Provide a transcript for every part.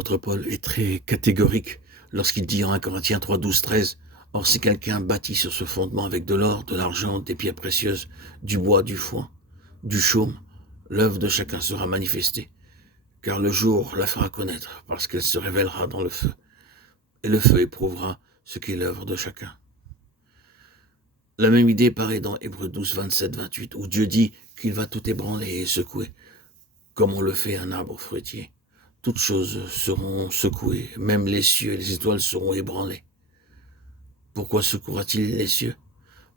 L'apôtre Paul est très catégorique lorsqu'il dit en 1 Corinthiens 3, 12, 13 « Or si quelqu'un bâtit sur ce fondement avec de l'or, de l'argent, des pierres précieuses, du bois, du foin, du chaume, l'œuvre de chacun sera manifestée, car le jour la fera connaître, parce qu'elle se révélera dans le feu, et le feu éprouvera ce qu'est l'œuvre de chacun. » La même idée paraît dans Hébreux 12, 27, 28, où Dieu dit qu'il va tout ébranler et secouer, comme on le fait un arbre fruitier. Toutes choses seront secouées, même les cieux et les étoiles seront ébranlées. Pourquoi secouera-t-il les cieux?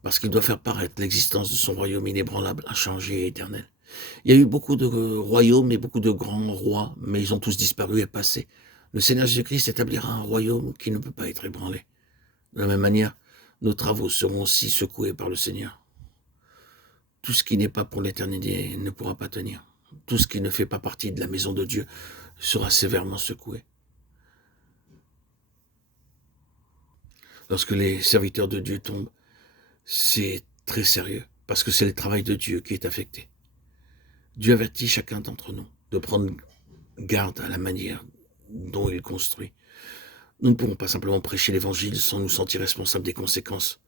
Parce qu'il doit faire paraître l'existence de son royaume inébranlable, inchangé et éternel. Il y a eu beaucoup de royaumes et beaucoup de grands rois, mais ils ont tous disparu et passé. Le Seigneur Jésus-Christ établira un royaume qui ne peut pas être ébranlé. De la même manière, nos travaux seront aussi secoués par le Seigneur. Tout ce qui n'est pas pour l'éternité ne pourra pas tenir. Tout ce qui ne fait pas partie de la maison de Dieu sera sévèrement secoué. Lorsque les serviteurs de Dieu tombent, c'est très sérieux, parce que c'est le travail de Dieu qui est affecté. Dieu avertit chacun d'entre nous de prendre garde à la manière dont il construit. Nous ne pourrons pas simplement prêcher l'évangile sans nous sentir responsables des conséquences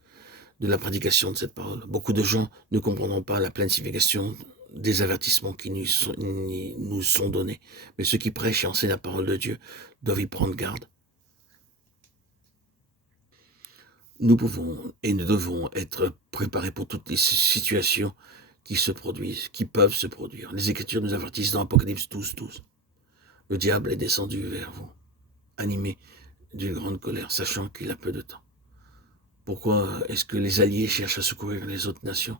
de la prédication de cette parole. Beaucoup de gens ne comprendront pas la pleine signification des avertissements qui nous sont donnés. Mais ceux qui prêchent et enseignent la parole de Dieu doivent y prendre garde. Nous pouvons et nous devons être préparés pour toutes les situations qui se produisent, qui peuvent se produire. Les Écritures nous avertissent dans Apocalypse 12, 12. Le diable est descendu vers vous, animé d'une grande colère, sachant qu'il a peu de temps. Pourquoi est-ce que les alliés cherchent à secourir les autres nations?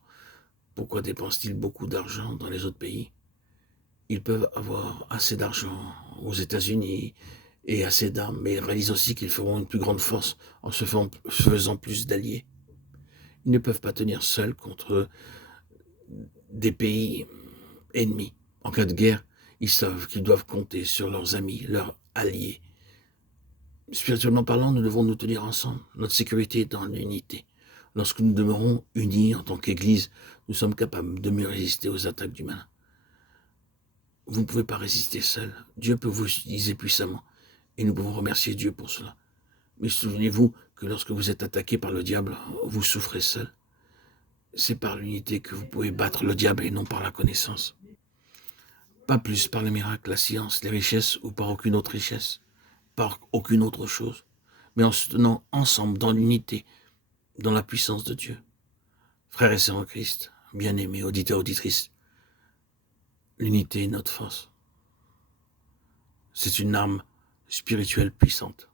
Pourquoi dépensent-ils beaucoup d'argent dans les autres pays? Ils peuvent avoir assez d'argent aux États-Unis et assez d'armes, mais ils réalisent aussi qu'ils feront une plus grande force en se faisant plus d'alliés. Ils ne peuvent pas tenir seuls contre des pays ennemis. En cas de guerre, ils savent qu'ils doivent compter sur leurs amis, leurs alliés. Spirituellement parlant, nous devons nous tenir ensemble. Notre sécurité est dans l'unité. Lorsque nous demeurons unis en tant qu'Église, nous sommes capables de mieux résister aux attaques du malin. Vous ne pouvez pas résister seul. Dieu peut vous utiliser puissamment. Et nous pouvons remercier Dieu pour cela. Mais souvenez-vous que lorsque vous êtes attaqué par le diable, vous souffrez seul. C'est par l'unité que vous pouvez battre le diable et non par la connaissance. Pas plus par les miracles, la science, les richesses ou par aucune autre richesse, par aucune autre chose, mais en se tenant ensemble dans l'unité, dans la puissance de Dieu. Frères et sœurs en Christ, bien-aimés, auditeurs, auditrices, l'unité est notre force. C'est une arme spirituelle puissante.